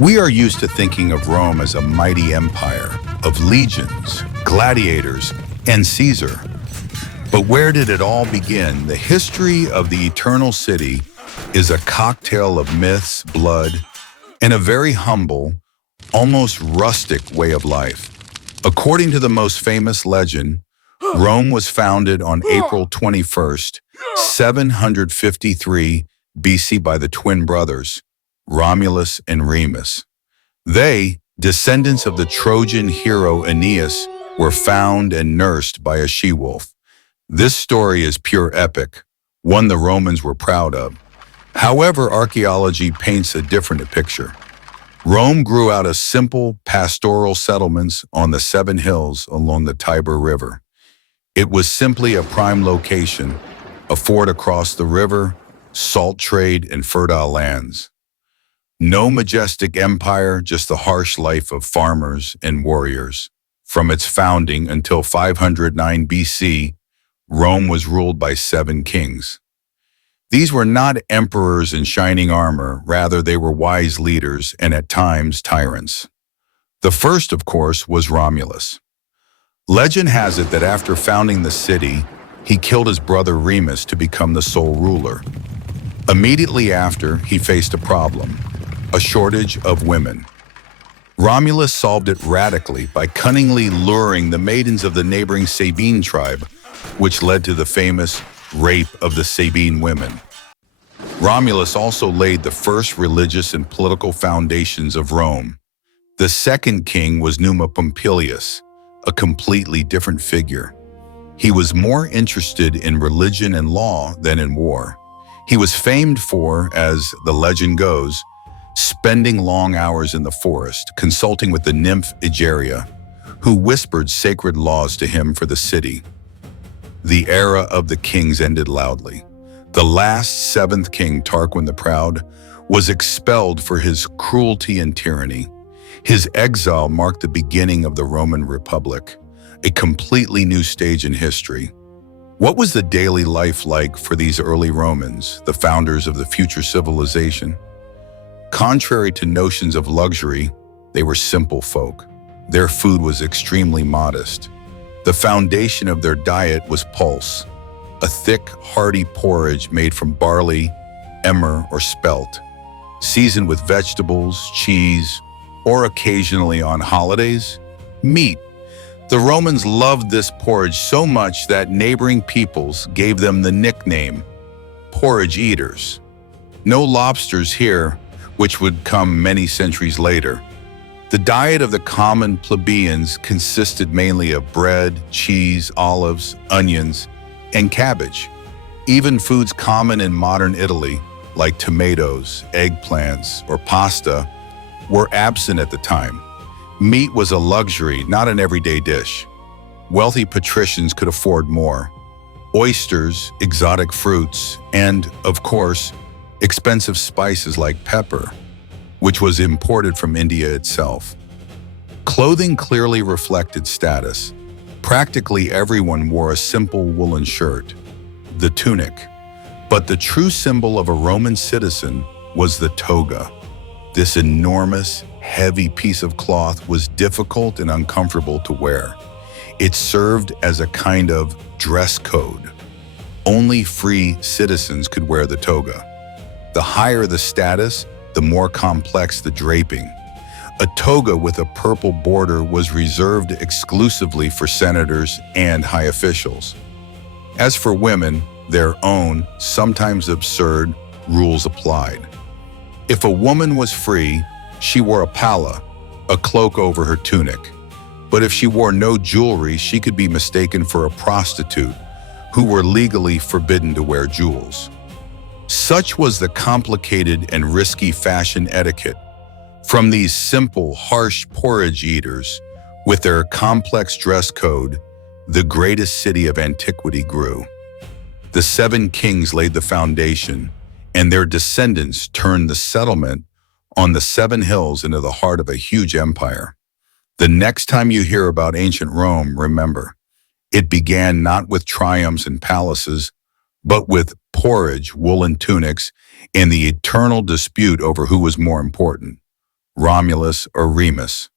We are used to thinking of Rome as a mighty empire of legions, gladiators, and Caesar. But where did it all begin? The history of the Eternal City is a cocktail of myths, blood, and a very humble, almost rustic way of life. According to the most famous legend, Rome was founded on April 21st, 753 BC by the twin brothers, Romulus and Remus. They, descendants of the Trojan hero Aeneas, were found and nursed by a she-wolf. This story is pure epic, one the Romans were proud of. However, archaeology paints a different picture. Rome grew out of simple pastoral settlements on the seven hills along the Tiber River. It was simply a prime location, a ford across the river, salt trade, and fertile lands. No majestic empire, just the harsh life of farmers and warriors. From its founding until 509 BC, Rome was ruled by seven kings. These were not emperors in shining armor, rather they were wise leaders and at times tyrants. The first, of course, was Romulus. Legend has it that after founding the city, he killed his brother Remus to become the sole ruler. Immediately after, he faced a problem, a shortage of women. Romulus solved it radically by cunningly luring the maidens of the neighboring Sabine tribe, which led to the famous rape of the Sabine women. Romulus also laid the first religious and political foundations of Rome. The second king was Numa Pompilius, a completely different figure. He was more interested in religion and law than in war. He was famed for, as the legend goes, spending long hours in the forest, consulting with the nymph Egeria, who whispered sacred laws to him for the city. The era of the kings ended loudly. The last seventh king, Tarquin the Proud, was expelled for his cruelty and tyranny. His exile marked the beginning of the Roman Republic, a completely new stage in history. What was the daily life like for these early Romans, the founders of the future civilization? Contrary to notions of luxury, they were simple folk. Their food was extremely modest. The foundation of their diet was pulse, a thick, hearty porridge made from barley, emmer, or spelt, seasoned with vegetables, cheese, or occasionally on holidays, meat. The Romans loved this porridge so much that neighboring peoples gave them the nickname porridge eaters. No lobsters here, which would come many centuries later. The diet of the common plebeians consisted mainly of bread, cheese, olives, onions, and cabbage. Even foods common in modern Italy, like tomatoes, eggplants, or pasta, were absent at the time. Meat was a luxury, not an everyday dish. Wealthy patricians could afford more. Oysters, exotic fruits, and, of course, expensive spices like pepper, which was imported from India itself. Clothing clearly reflected status. Practically everyone wore a simple woolen shirt, the tunic. But the true symbol of a Roman citizen was the toga. This enormous, heavy piece of cloth was difficult and uncomfortable to wear. It served as a kind of dress code. Only free citizens could wear the toga. The higher the status, the more complex the draping. A toga with a purple border was reserved exclusively for senators and high officials. As for women, their own, sometimes absurd, rules applied. If a woman was free, she wore a palla, a cloak over her tunic. But if she wore no jewelry, she could be mistaken for a prostitute, who were legally forbidden to wear jewels. Such was the complicated and risky fashion etiquette. From these simple, harsh porridge eaters, with their complex dress code, the greatest city of antiquity grew. The seven kings laid the foundation, and their descendants turned the settlement on the seven hills into the heart of a huge empire. The next time you hear about ancient Rome, remember, it began not with triumphs and palaces, but with porridge, woolen tunics, and the eternal dispute over who was more important, Romulus or Remus.